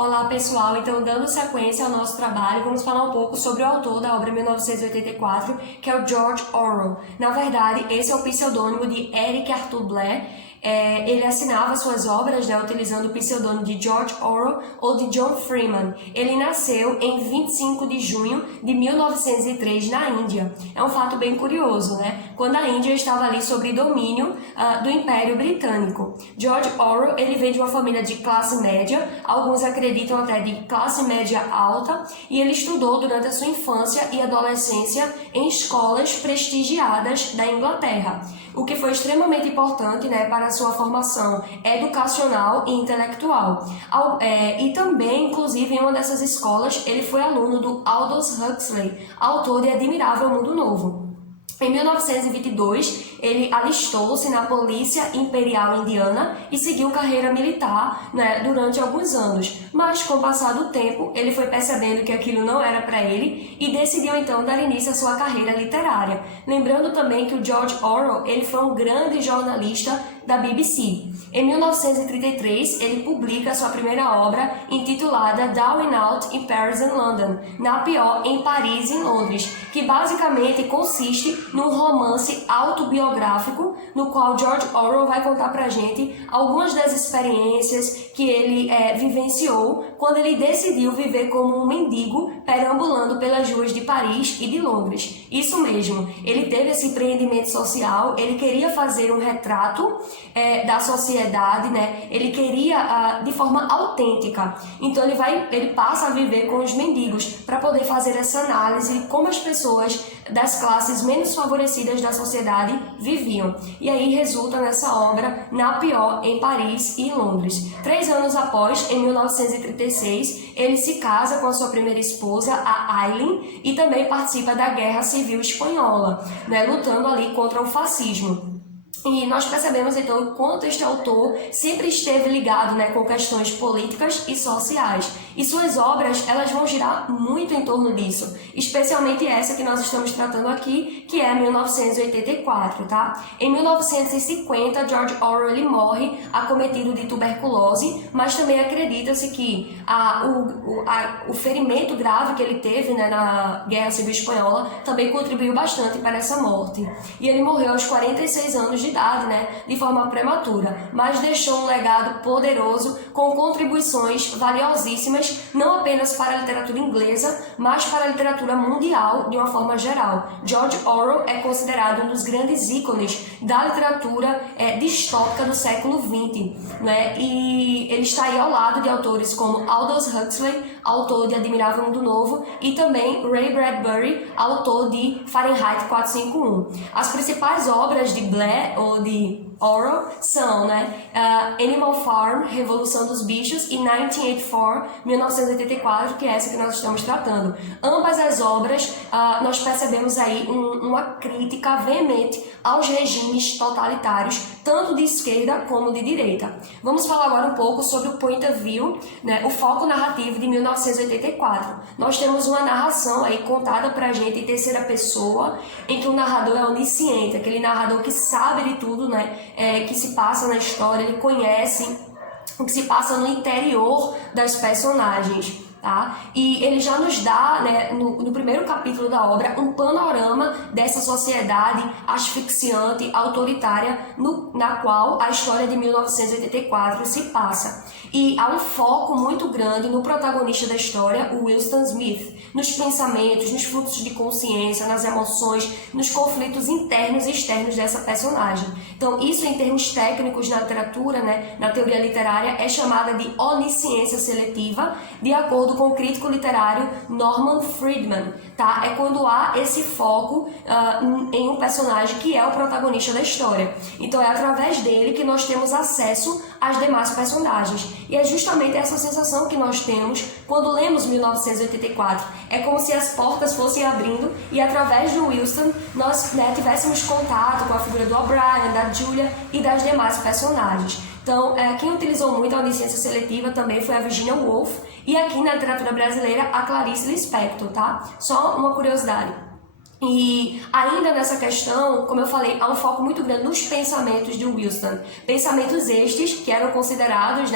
Olá pessoal, então dando sequência ao nosso trabalho, vamos falar um pouco sobre o autor da obra 1984, que é o George Orwell. Na verdade, esse é o pseudônimo de Eric Arthur Blair. Ele assinava suas obras, utilizando o pseudônimo de George Orwell ou de John Freeman. Ele nasceu em 25 de junho de 1903 na Índia. É um fato bem curioso, quando a Índia estava ali sob domínio do Império Britânico. George Orwell, ele vem de uma família de classe média, alguns acreditam até de classe média alta, e ele estudou durante a sua infância e adolescência em escolas prestigiadas da Inglaterra, o que foi extremamente importante para a sua formação educacional e intelectual. E também, inclusive, em uma dessas escolas, ele foi aluno do Aldous Huxley, autor de Admirável Mundo Novo. Em 1922, ele alistou-se na Polícia Imperial Indiana e seguiu carreira militar durante alguns anos. Mas, com o passar do tempo, ele foi percebendo que aquilo não era para ele e decidiu então dar início à sua carreira literária. Lembrando também que o George Orwell ele foi um grande jornalista da BBC. Em 1933, ele publica sua primeira obra, intitulada Down and Out in Paris and London, na pior em Paris e em Londres, que basicamente consiste num romance autobiográfico, no qual George Orwell vai contar pra gente algumas das experiências que ele vivenciou quando ele decidiu viver como um mendigo perambulando pelas ruas de Paris e de Londres. Isso mesmo, ele teve esse empreendimento social, ele queria fazer um retrato da sociedade, ele queria de forma autêntica. Então ele passa a viver com os mendigos para poder fazer essa análise de como as pessoas das classes menos favorecidas da sociedade viviam. E aí resulta nessa obra Na Pior em Paris e em Londres. 3 anos após, em 1936, ele se casa com a sua primeira esposa, a Aileen, e também participa da Guerra Civil Espanhola, lutando ali contra o fascismo. E nós percebemos então o quanto este autor sempre esteve ligado com questões políticas e sociais. E suas obras elas vão girar muito em torno disso, especialmente essa que nós estamos tratando aqui, que é 1984, Em 1950, George Orwell ele morre acometido de tuberculose, mas também acredita-se que o ferimento grave que ele teve na Guerra Civil Espanhola também contribuiu bastante para essa morte. E ele morreu aos 46 anos de idade, de forma prematura, mas deixou um legado poderoso com contribuições valiosíssimas, não apenas para a literatura inglesa, mas para a literatura mundial de uma forma geral. George Orwell é considerado um dos grandes ícones da literatura distópica do século XX, e ele está aí ao lado de autores como Aldous Huxley, autor de Admirável Mundo Novo, e também Ray Bradbury, autor de Fahrenheit 451. As principais obras de Blair ou de Orwell são Animal Farm, Revolução dos Bichos, e 1984, 1984, que é essa que nós estamos tratando. Ambas as obras, nós percebemos aí uma crítica veemente aos regimes totalitários, tanto de esquerda como de direita. Vamos falar agora um pouco sobre o point of view, o foco narrativo de 1984. Nós temos uma narração aí contada pra gente em terceira pessoa, em que o narrador é onisciente, aquele narrador que sabe de tudo, que se passa na história, ele conhece o que se passa no interior das personagens. E ele já nos dá, no primeiro capítulo da obra, um panorama dessa sociedade asfixiante, autoritária, na qual a história de 1984 se passa. E há um foco muito grande no protagonista da história, o Winston Smith, nos pensamentos, nos fluxos de consciência, nas emoções, nos conflitos internos e externos dessa personagem. Então, isso em termos técnicos na literatura, na teoria literária, é chamada de onisciência seletiva, de acordo com o crítico literário Norman Friedman, É quando há esse foco em um personagem que é o protagonista da história. Então é através dele que nós temos acesso às demais personagens. E é justamente essa sensação que nós temos quando lemos 1984. É como se as portas fossem abrindo e através do Winston nós tivéssemos contato com a figura do O'Brien, da Julia e das demais personagens. Então, quem utilizou muito a onisciência seletiva também foi a Virginia Woolf, e aqui na literatura brasileira, a Clarice Lispector, Só uma curiosidade. E ainda nessa questão, como eu falei, há um foco muito grande nos pensamentos de Winston. Pensamentos estes que eram considerados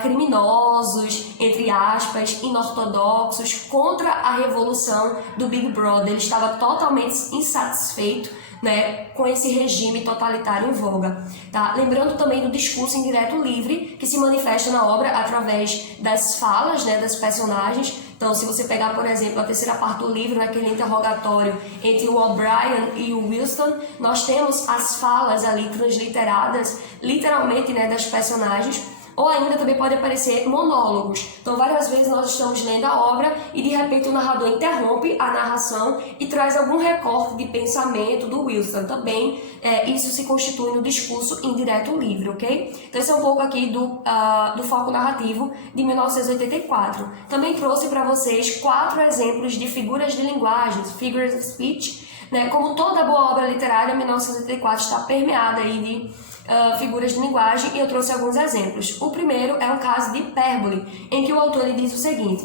criminosos entre aspas, inortodoxos contra a revolução do Big Brother. Ele estava totalmente insatisfeito, né, com esse regime totalitário em voga. Tá? Lembrando também do discurso indireto livre, que se manifesta na obra através das falas, né, das personagens. Então, se você pegar, por exemplo, a terceira parte do livro, naquele interrogatório entre o O'Brien e o Wilson, nós temos as falas ali transliteradas, literalmente, né, das personagens, ou ainda também pode aparecer monólogos. Então, várias vezes nós estamos lendo a obra e, de repente, o narrador interrompe a narração e traz algum recorte de pensamento do Wilson. Também, isso se constitui no discurso indireto livre, ok? Então, esse é um pouco aqui do foco narrativo de 1984. Também trouxe para vocês 4 exemplos de figuras de linguagem, figures of speech, né? Como toda boa obra literária, 1984 está permeada aí de figuras de linguagem, e eu trouxe alguns exemplos. O primeiro é um caso de hipérbole, em que o autor ele diz o seguinte: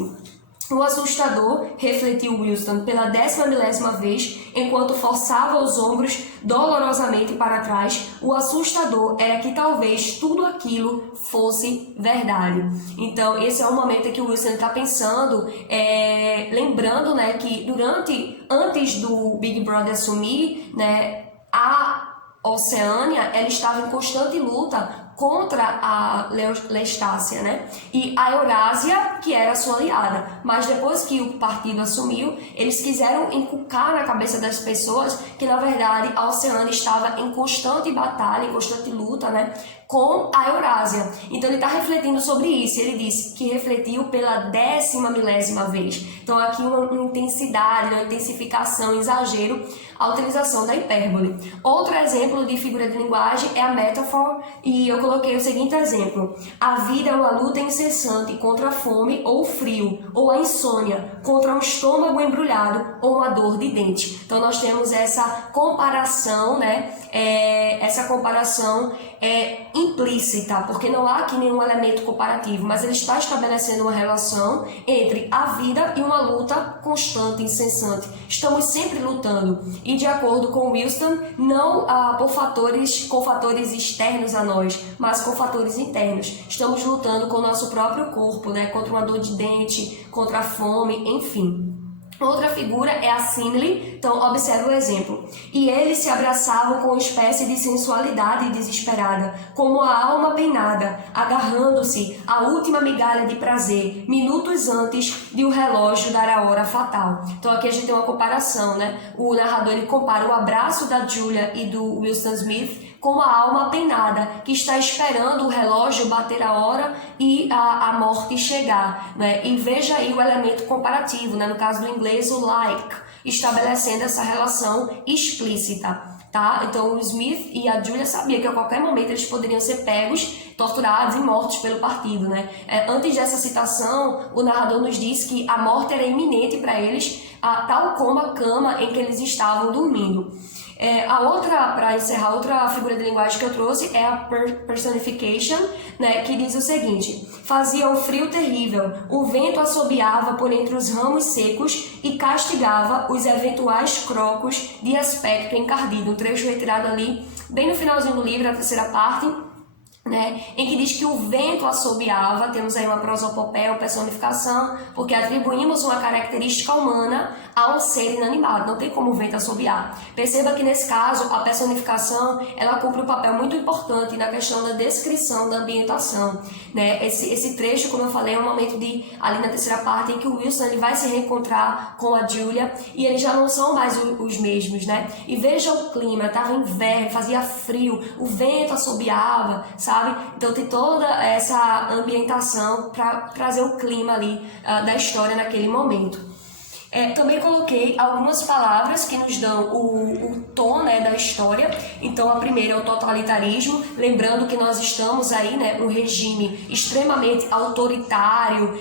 o assustador refletiu Wilson pela 10ª vez, enquanto forçava os ombros dolorosamente para trás. O assustador era que talvez tudo aquilo fosse verdade. Então, esse é o momento em que o Wilson está pensando, lembrando, né, que antes do Big Brother assumir, né, a Oceânia, ela estava em constante luta contra a Lestácia, né? E a Eurásia, que era sua aliada. Mas depois que o partido assumiu, eles quiseram inculcar na cabeça das pessoas que, na verdade, a Oceânia estava em constante batalha, em constante luta, né, com a Eurásia. Então, ele está refletindo sobre isso. Ele diz que refletiu pela 10ª vez. Então, aqui uma intensidade, uma intensificação, um exagero, a utilização da hipérbole. Outro exemplo de figura de linguagem é a metáfora, e eu coloquei o seguinte exemplo: a vida é uma luta incessante contra a fome ou o frio, ou a insônia, contra um estômago embrulhado ou uma dor de dente. Então, nós temos essa comparação, né? Essa comparação é implícita, porque não há aqui nenhum elemento comparativo, mas ele está estabelecendo uma relação entre a vida e uma luta constante, incessante. Estamos sempre lutando, e de acordo com Wilson, não com fatores externos a nós, mas com fatores internos. Estamos lutando com o nosso próprio corpo, né, contra uma dor de dente, contra a fome, enfim. Outra figura é a símile. Então, observe o exemplo. E eles se abraçavam com uma espécie de sensualidade desesperada, como a alma penada, agarrando-se à última migalha de prazer, minutos antes de o relógio dar a hora fatal. Então, aqui a gente tem uma comparação, né? O narrador ele compara o abraço da Julia e do Wilson Smith com a alma penada, que está esperando o relógio bater a hora e a morte chegar, né? E veja aí o elemento comparativo, né? No caso do inglês, o like, estabelecendo essa relação explícita, tá? Então, o Smith e a Julia sabiam que a qualquer momento eles poderiam ser pegos, torturados e mortos pelo partido, né? Antes dessa citação, o narrador nos diz que a morte era iminente para eles, tal como a cama em que eles estavam dormindo. Para encerrar, outra figura de linguagem que eu trouxe é a personification, né, que diz o seguinte: fazia um frio terrível, o vento assobiava por entre os ramos secos e castigava os eventuais crocos de aspecto encardido. Um trecho retirado ali, bem no finalzinho do livro, na terceira parte, né, em que diz que o vento assobiava. Temos aí uma prosopopeia ou personificação, porque atribuímos uma característica humana a um ser inanimado, não tem como o vento assobiar. Perceba que nesse caso a personificação ela cumpre um papel muito importante na questão da descrição da ambientação, né? Esse trecho, como eu falei, é um momento ali na terceira parte em que o Wilson ele vai se reencontrar com a Julia e eles já não são mais os mesmos, né? E veja o clima, estava inverno, fazia frio, o vento assobiava, sabe? Então tem toda essa ambientação para trazer o clima ali da história naquele momento. Também coloquei algumas palavras que nos dão o tom, né, da história. Então, a primeira é o totalitarismo, lembrando que nós estamos aí, né, um regime extremamente autoritário,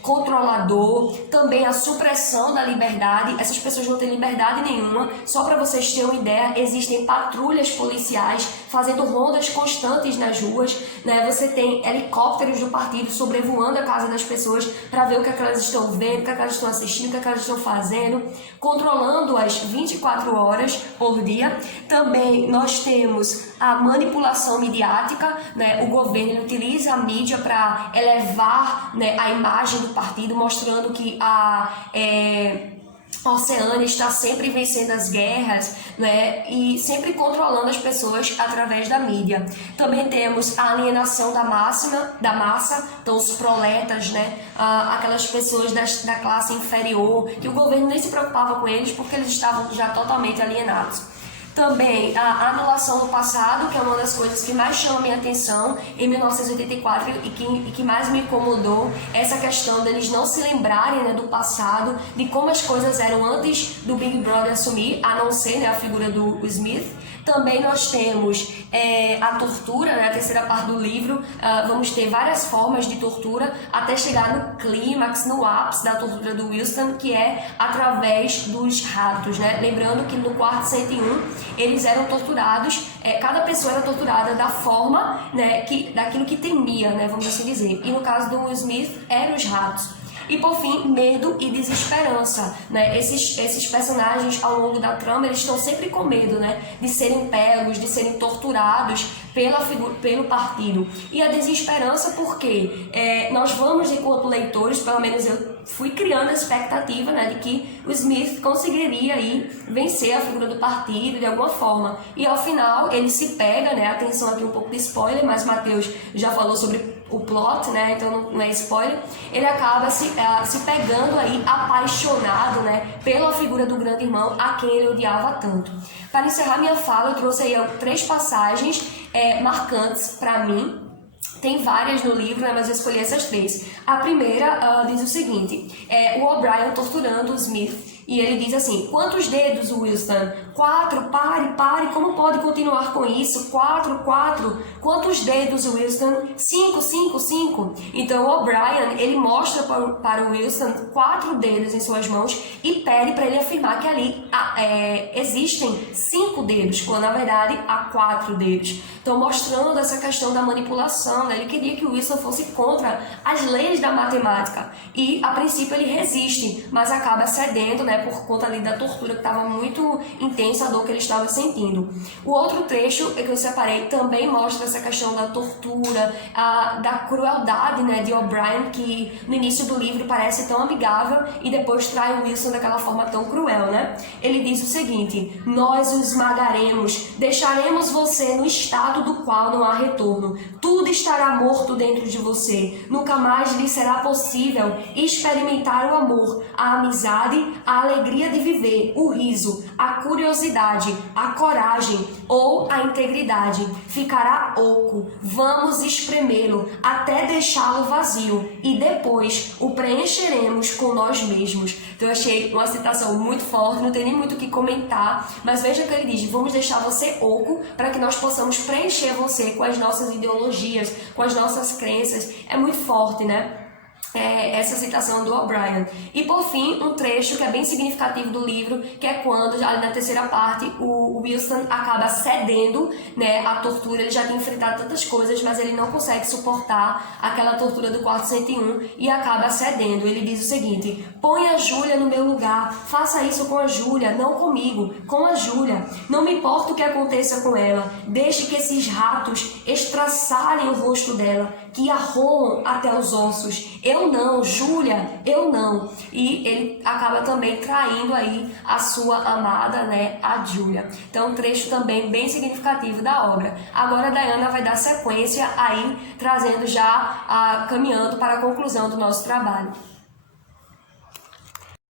controlador. Também a supressão da liberdade, essas pessoas não têm liberdade nenhuma. Só para vocês terem uma ideia, existem patrulhas policiais fazendo rondas constantes nas ruas, né? Você tem helicópteros do partido sobrevoando a casa das pessoas para ver o que é que elas estão vendo, o que é que elas estão assistindo, o que é que elas estão fazendo, controlando-as 24 horas por dia. Também nós temos a manipulação midiática, né? O governo utiliza a mídia para elevar, né, a imagem do partido, mostrando que a Oceânia está sempre vencendo as guerras, né, e sempre controlando as pessoas através da mídia. Também temos a alienação da massa, então os proletas, né, aquelas pessoas da classe inferior, que o governo nem se preocupava com eles porque eles estavam já totalmente alienados. Também a anulação do passado, que é uma das coisas que mais chama a minha atenção em 1984 e que mais me incomodou, essa questão deles não se lembrarem, né, do passado, de como as coisas eram antes do Big Brother assumir, a não ser, né, a figura do Smith. Também nós temos a tortura, né, a terceira parte do livro. Vamos ter várias formas de tortura até chegar no clímax, no ápice da tortura do Wilson, que é através dos ratos, né? Lembrando que no quarto 101 eles eram torturados, cada pessoa era torturada da forma, né, daquilo que temia, né, vamos assim dizer. E no caso do Will Smith eram os ratos. E por fim, medo e desesperança, né? Esses personagens ao longo da trama, eles estão sempre com medo, né, de serem pegos, de serem torturados pelo partido. E a desesperança porque nós vamos, enquanto leitores, pelo menos eu fui criando a expectativa, né, de que o Smith conseguiria aí vencer a figura do partido de alguma forma. E ao final ele se pega, né, atenção aqui um pouco de spoiler, mas Matheus já falou sobre o plot, né, então não é spoiler. Ele acaba se pegando aí apaixonado, né, pela figura do grande irmão a quem ele odiava tanto. Para encerrar minha fala, eu trouxe aí 3 passagens marcantes para mim. Tem várias no livro, né, mas eu escolhi essas 3. A primeira diz o seguinte: o O'Brien torturando o Smith. E ele diz assim: quantos dedos, Wilson? 4, pare, como pode continuar com isso? 4. Quantos dedos, Wilson? 5. Então o O'Brien, ele mostra para o Wilson 4 dedos em suas mãos e pede para ele afirmar que ali existem 5 dedos, quando na verdade há 4 dedos. Então mostrando essa questão da manipulação, né? Ele queria que o Wilson fosse contra as leis da matemática. E a princípio ele resiste, mas acaba cedendo, né, por conta ali da tortura que estava muito intensa, a dor que ele estava sentindo. O outro trecho que eu separei também mostra essa questão da tortura, da crueldade, né, de O'Brien, que no início do livro parece tão amigável e depois trai o Wilson daquela forma tão cruel, né? Ele diz o seguinte: nós o esmagaremos, deixaremos você no estado do qual não há retorno. Tudo estará morto dentro de você. Nunca mais lhe será possível experimentar o amor, a amizade, a alegria de viver, o riso, a curiosidade, a coragem ou a integridade. Ficará oco. Vamos espremê-lo até deixá-lo vazio e depois o preencheremos com nós mesmos. Então eu achei uma citação muito forte, não tem nem muito o que comentar, mas veja que ele diz: vamos deixar você oco para que nós possamos preencher você com as nossas ideologias, com as nossas crenças. É muito forte, né? Essa citação do O'Brien. E por fim, um trecho que é bem significativo do livro, que é quando, ali na terceira parte, o Wilson acaba cedendo, né, à tortura. Ele já tem enfrentado tantas coisas, mas ele não consegue suportar aquela tortura do quarto 101 e acaba cedendo. Ele diz o seguinte: põe a Júlia no meu lugar, faça isso com a Júlia, não comigo, com a Júlia. Não me importa o que aconteça com ela, deixe que esses ratos estraçalhem o rosto dela, que a roam até os ossos. Eu não, Júlia, eu não. E ele acaba também traindo aí a sua amada, né, a Júlia. Então, um trecho também bem significativo da obra. Agora a Diana vai dar sequência aí, trazendo já, caminhando para a conclusão do nosso trabalho.